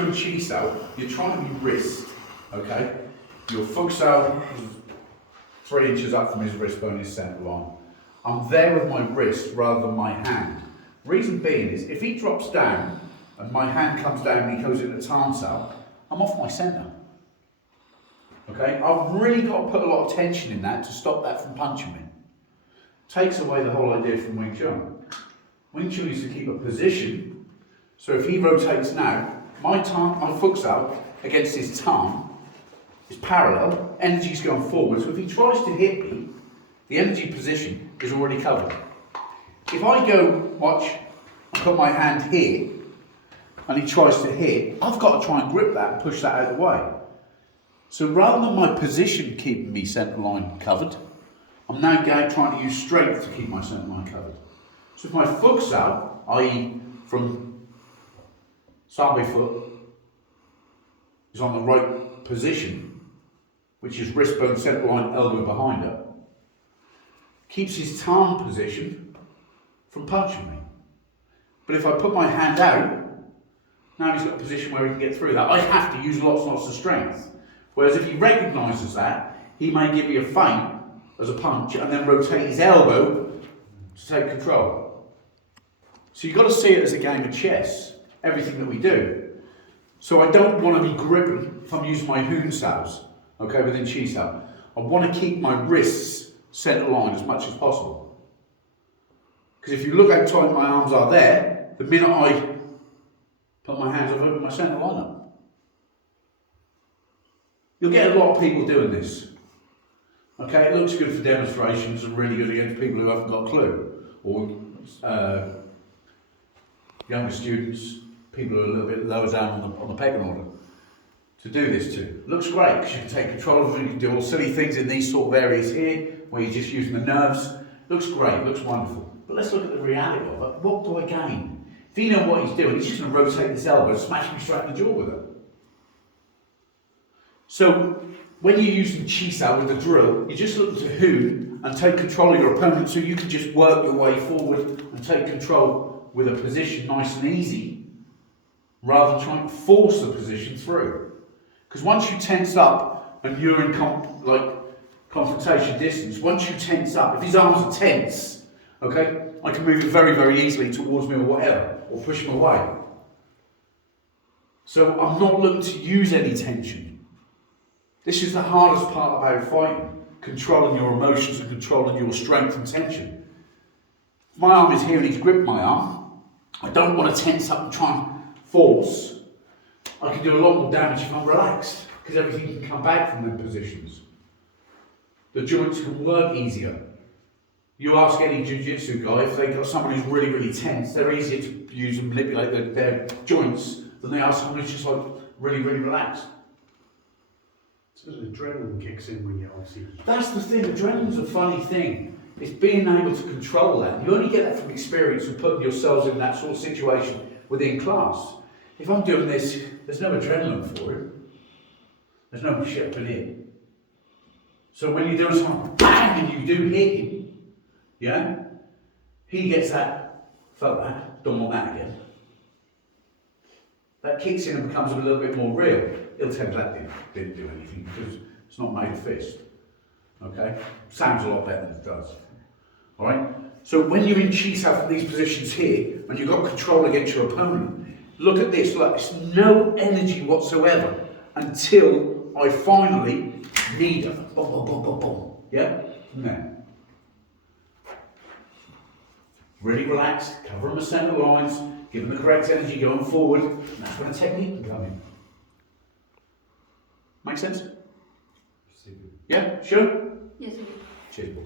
doing cheese out, you're trying to be wrist, okay? Your foot's out 3 inches up from his wrist bone, his centre line. I'm there with my wrist rather than my hand. Reason being is, if he drops down and my hand comes down and he goes into stance out, I'm off my centre. Okay? I've really got to put a lot of tension in that to stop that from punching me. Takes away the whole idea from Wing Chun. Wing Chun is to keep a position, so if he rotates now, my foot's out against his palm is parallel, energy's going forward, so if he tries to hit me, the energy position is already covered. If I go, watch, I put my hand here, and he tries to hit, I've got to try and grip that and push that out of the way. So rather than my position keeping me centre line covered, I'm now trying to use strength to keep my centre line covered. So if my foot's out, i.e. from Sambe foot is on the right position, which is wrist bone, centre line, elbow behind her, keeps his palm position from punching me. But if I put my hand out, now he's got a position where he can get through that. I have to use lots and lots of strength. Whereas if he recognises that, he may give me a feint as a punch and then rotate his elbow to take control. So you've got to see it as a game of chess, everything that we do. So I don't want to be gripping if I'm using my hoon saus, okay, within chi sao. I want to keep my wrists centre line as much as possible. Because if you look how tight my arms are there, the minute I put my hands up, I open my centre line up. You'll get a lot of people doing this. Okay, it looks good for demonstrations and really good against people who haven't got a clue. Or younger students, people who are a little bit lower down on the pecking order. To do this to. Looks great because you can take control of it, you can do all silly things in these sort of areas here, where you're just using the nerves. Looks great, looks wonderful. But let's look at the reality of it. What do I gain? If you know what he's doing, he's just going to rotate this elbow and smash me straight in the jaw with it. So, when you're using chi sao with the drill, you're just looking to hoon and take control of your opponent so you can just work your way forward and take control with a position nice and easy, rather than trying to force the position through. Because once you tense up and you're in confrontation distance, once you tense up, if his arms are tense, okay, I can move it very, very easily towards me or whatever, or push him away. So I'm not looking to use any tension. This is the hardest part about fighting, controlling your emotions and controlling your strength and tension. If my arm is here and he's gripped my arm, I don't want to tense up and try and force. I can do a lot more damage if I'm relaxed, because everything can come back from them positions. The joints can work easier. You ask any jiu-jitsu guy, if they've got someone who's really, really tense, they're easier to use and manipulate their joints than they are someone who's just like really, really relaxed. So the adrenaline kicks in when you obviously... That's the thing, adrenaline's a funny thing. It's being able to control that. You only get that from experience and putting yourselves in that sort of situation within class. If I'm doing this, there's no adrenaline for it. There's no shit up in here. So when you're doing something, bang, and you do hit him, yeah? He gets that, felt that, don't want that again. That kicks in and becomes a little bit more real. He'll tell you that didn't do anything because it's not made of fist. Okay? Sounds a lot better than it does. Alright? So when you're in chi sao from these positions here, and you've got control against your opponent, look at this, look, it's no energy whatsoever until I finally need her. Boom, boom, boom, boom, boom. Yeah? From there. Really relaxed, covering the centre lines, giving the correct energy going forward, and that's when the technique can come in. Make sense? Yeah? Sure? Yes, sir. Cheers.